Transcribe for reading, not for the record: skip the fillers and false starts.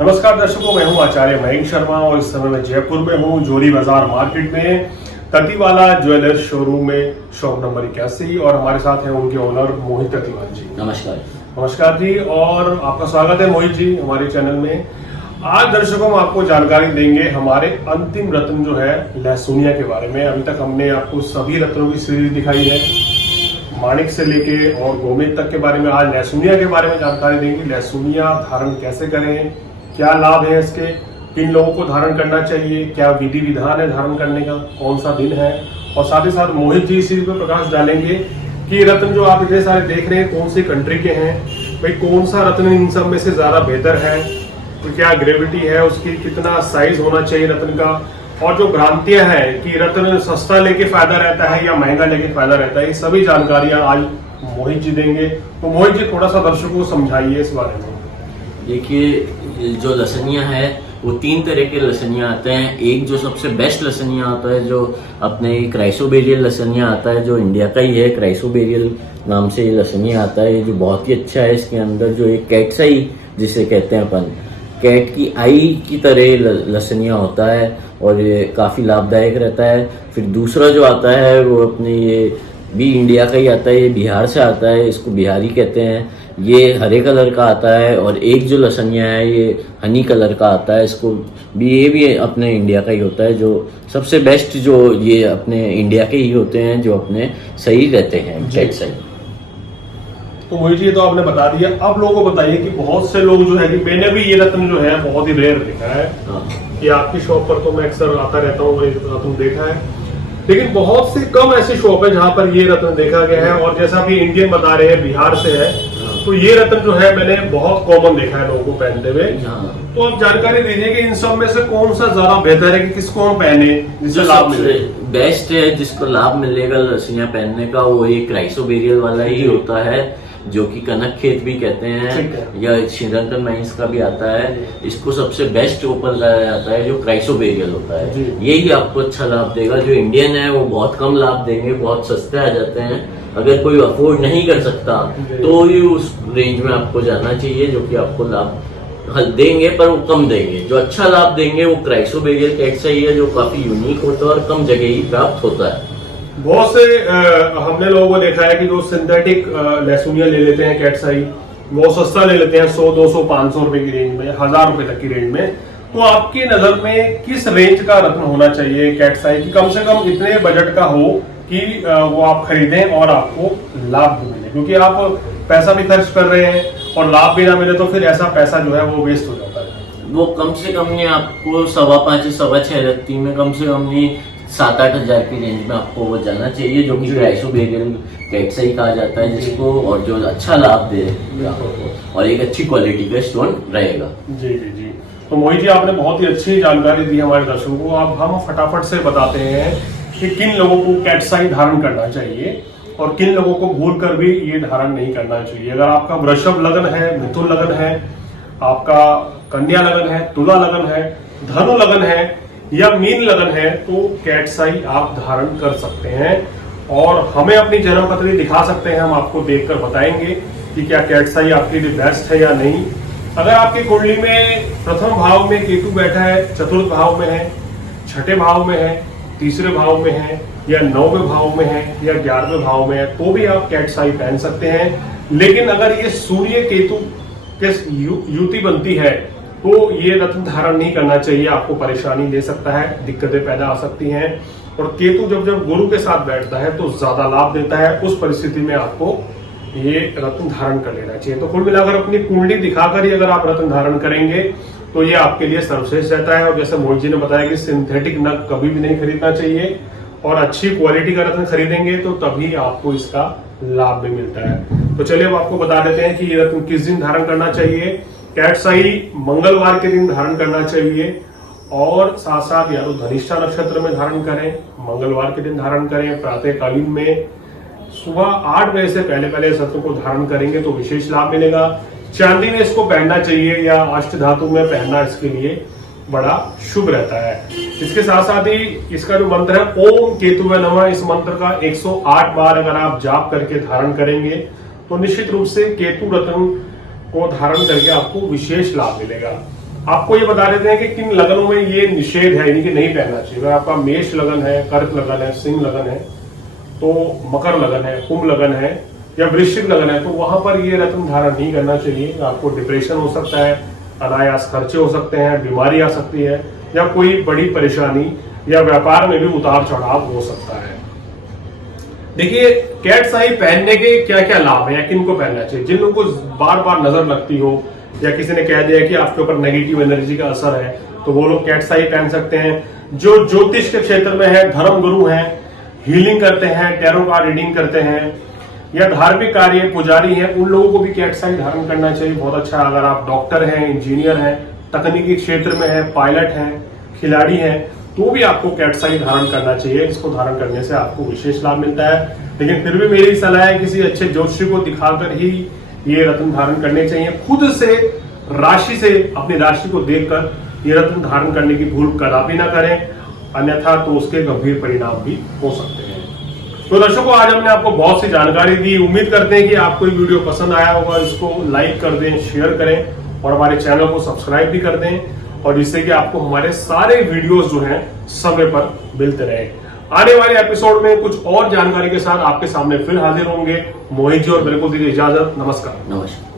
नमस्कार दर्शकों, मैं हूं आचार्य मयंक शर्मा और इस समय मैं जयपुर में हूं, जोरी बाजार मार्केट में ततीवाला ज्वेलर्स शोरूम में, शॉप नंबर 81। और हमारे साथ हैं उनके ओनर मोहित ततीवाल जी। नमस्कार। नमस्कार जी, और आपका स्वागत है मोहित जी हमारे चैनल में। आज दर्शकों हम आपको जानकारी देंगे हमारे अंतिम रत्न जो है लहसुनिया के बारे में। अभी तक हमने आपको सभी रत्नों की सीरीज दिखाई है, माणिक से लेके और गोमेद तक के बारे में। आज लहसुनिया के बारे में जानकारी देंगे। लहसुनिया धारण कैसे करें, क्या लाभ है इसके, किन लोगों को धारण करना चाहिए, क्या विधि विधान है धारण करने का, कौन सा दिन है, और साथ ही साथ मोहित जी इस चीज पर प्रकाश डालेंगे कि रत्न जो आप इतने सारे देख रहे हैं कौन सी कंट्री के हैं, भाई कौन सा रत्न इन सब में से ज्यादा बेहतर है, तो क्या ग्रेविटी है उसकी, कितना साइज होना चाहिए रत्न का, और जो भ्रांतियां हैं कि रत्न सस्ता लेके फायदा रहता है या महंगा लेके फायदा रहता है, ये सभी जानकारियां आज मोहित जी देंगे। तो मोहित जी थोड़ा सा दर्शकों को समझाइए इस बारे में। देखिए, जो लसनिया है वो 3 तरह के लसनिया आते हैं। एक जो सबसे बेस्ट लसनिया आता है, जो अपने क्राइसोबेरियल लसनिया आता है, जो इंडिया का ही है, क्राइसोबेरियल नाम से ये लसनिया आता है, जो बहुत ही अच्छा है। इसके अंदर जो एक कैट्स आई जिसे कहते हैं अपन, कैट की आई की तरह लसनिया होता है और ये काफ़ी लाभदायक रहता है। फिर दूसरा जो आता है वो अपने ये भी इंडिया का ही आता है, ये बिहार से आता है, इसको बिहारी कहते हैं। ये हरे कलर का आता है। और एक जो लसनिया है ये हनी कलर का आता है, इसको भी ये भी अपने इंडिया का ही होता है। जो सबसे बेस्ट जो ये अपने इंडिया के ही होते हैं, जो अपने सही रहते हैं कैट सही। तो मोहित जी ये तो आपने बता दिया। अब लोगों को बताइए कि बहुत से लोग जो है कि मैंने भी ये रत्न जो है बहुत ही रेयर देखा है। कि आपकी शॉप पर तो मैं अक्सर आता रहता हूँ, ये रत्न देखा है, लेकिन बहुत से कम ऐसी शॉप है जहाँ पर ये रत्न देखा गया है। और जैसा भी इंडियन बता रहे हैं बिहार से है, तो ये रत्न जो है मैंने बहुत कॉमन देखा है लोगों को पहनते हुए। तो आप जानकारी दीजिए कि इन सब में से कौन सा ज्यादा बेहतर है, कि किसको हम पहने जिससे लाभ मिले। बेस्ट है जिसको लाभ मिलेगा लसनिया पहनने का, वो ये क्राइसोबेरियल वाला ही होता है, जो कि कनक खेत भी कहते हैं, या श्रीलंकन माइंस का भी आता है। इसको सबसे बेस्ट ओपन लाया जाता है जो क्राइसोबेरियल होता है। यही आपको अच्छा लाभ देगा। जो इंडियन है वो बहुत कम लाभ देंगे, बहुत सस्ते आ जाते हैं। अगर कोई अफोर्ड नहीं कर सकता तो ही उस रेंज में आपको जाना चाहिए, जो कि आपको लाभ देंगे पर वो कम देंगे। जो अच्छा लाभ देंगे वो क्राइसोबेरियल कैट से ही है, जो काफी यूनिक होता है और कम जगह ही प्राप्त होता है। बहुत से हमने लोगों को देखा है कि जो सिंथेटिक लहसुनिया ले लेते हैं कैटसाई, वो सस्ता ले लेते हैं 100, 200, 500 रुपए की रेंज में, 1000 रुपए तक की रेंज में। तो आपकी नजर में किस रेंज का रत्न होना चाहिए कैटसाई की, कम से कम इतने बजट का हो कि वो आप खरीदें और आपको लाभ भी मिले? क्योंकि आप पैसा भी खर्च कर रहे हैं और लाभ भी ना मिले तो फिर ऐसा पैसा जो है वो वेस्ट हो जाता है। वो कम से कम नहीं, आपको 5.25 से 6.25 रत्ती में कम से कम नहीं 7-8 हजार की रेंज में आपको वो जाना चाहिए, जो कि क्राइसोबेरियल कैट से ही कहा जाता है जिसको, और जो अच्छा लाभ दे और एक अच्छी क्वालिटी का स्टोन रहेगा। जी जी जी। तो मोहित जी आपने बहुत ही अच्छी जानकारी दी हमारे दर्शकों को। अब हम फटाफट से बताते हैं कि किन लोगों को कैटसाई धारण करना चाहिए और किन लोगों को भूल कर भी ये धारण नहीं करना चाहिए। अगर आपका वृषभ लगन है, मिथुन लगन है, आपका कन्या लगन है, तुला लगन है, धनु लगन है या मीन लगन है, तो कैटसाई आप धारण कर सकते हैं और हमें अपनी जन्म पत्री दिखा सकते हैं। हम आपको देखकर बताएंगे कि क्या कैटसाई आपके लिए बेस्ट है या नहीं। अगर आपकी कुंडली में प्रथम भाव में केतु बैठा है, चतुर्थ भाव में है, छठे भाव में है, तीसरे भाव में है, या 9वें भाव में है, या 11वें भाव में है, तो भी आप कैटसाई पहन सकते हैं। लेकिन अगर ये सूर्य केतु के युति बनती है तो ये रत्न धारण नहीं करना चाहिए, आपको परेशानी दे सकता है, दिक्कतें पैदा आ सकती हैं। और केतु जब जब गुरु के साथ बैठता है तो ज्यादा लाभ देता है, उस परिस्थिति में आपको ये रत्न धारण कर लेना चाहिए। तो कुल मिलाकर अपनी कुंडली दिखाकर ही अगर आप रत्न धारण करेंगे तो ये आपके लिए सर्वश्रेष्ठ रहता है। और जैसे मोहित जी ने बताया कि सिंथेटिक नग कभी भी नहीं खरीदना चाहिए और अच्छी क्वालिटी का रत्न खरीदेंगे तो तभी आपको इसका लाभ भी मिलता है। तो चलिए अब आपको बता देते हैं कि ये रत्न किस दिन धारण करना चाहिए। कैटसाई मंगलवार के दिन धारण करना चाहिए और साथ साथ या तो धनिष्ठा नक्षत्र में धारण करें, मंगलवार के दिन धारण करें, प्रातःकालीन में सुबह 8 बजे से पहले इस रत्न को धारण करेंगे तो विशेष लाभ मिलेगा। चांदी में इसको पहनना चाहिए या अष्ट धातु में पहनना इसके लिए बड़ा शुभ रहता है। इसके साथ साथ ही इसका जो मंत्र है ओम केतुवे नमः, इस मंत्र का 108 बार अगर आप जाप करके धारण करेंगे तो निश्चित रूप से केतु रत्न को धारण करके आपको विशेष लाभ मिलेगा। आपको ये बता देते हैं कि किन लगनों में ये निषेध है, यानी कि नहीं पहनना चाहिए। अगर आपका मेष लगन है, कर्क लगन है, सिंह लगन है, तो मकर लगन है, कुंभ लगन है या वृश्चिक लगन है, तो वहां पर ये रत्न धारण नहीं करना चाहिए। आपको डिप्रेशन हो सकता है, अनायास खर्चे हो सकते हैं, बीमारी आ सकती है या कोई बड़ी परेशानी या व्यापार में भी उतार चढ़ाव हो सकता है। देखिए, कैट्स आई पहनने के क्या क्या लाभ है या किन को पहनना चाहिए। जिन लोगों को बार बार नजर लगती हो या किसी ने कह दिया कि आपके ऊपर नेगेटिव एनर्जी का असर है, तो वो लोग कैट्स आई पहन सकते हैं। जो ज्योतिष के क्षेत्र में है, धर्म गुरु हैं, हीलिंग करते हैं, टैरो कार्ड रीडिंग करते हैं या धार्मिक कार्य पुजारी हैं, उन लोगों को भी कैट्स आई धारण करना चाहिए। बहुत अच्छा। अगर आप डॉक्टर हैं, इंजीनियर हैं, तकनीकी क्षेत्र में है, पायलट हैं, खिलाड़ी हैं, तो भी आपको कैट्स आई धारण करना चाहिए। इसको धारण करने से आपको विशेष लाभ मिलता है। लेकिन फिर भी मेरी सलाह है किसी अच्छे ज्योतिषी को दिखाकर ही ये रत्न धारण करने चाहिए। खुद से राशि से अपनी राशि को देखकर ये रत्न धारण करने की भूल कदापि ना करें, अन्यथा तो उसके गंभीर परिणाम भी हो सकते हैं। तो दर्शकों, आज हमने आपको बहुत सी जानकारी दी। उम्मीद करते हैं कि आपको ये वीडियो पसंद आया होगा। इसको लाइक कर दें, शेयर करें और हमारे चैनल को सब्सक्राइब भी कर दें, और जिससे कि आपको हमारे सारे वीडियोस जो हैं समय पर मिलते रहे। आने वाले एपिसोड में कुछ और जानकारी के साथ आपके सामने फिर हाजिर होंगे। मोहित जी और बिल्कुल दीजिए इजाजत। नमस्कार। नमस्कार।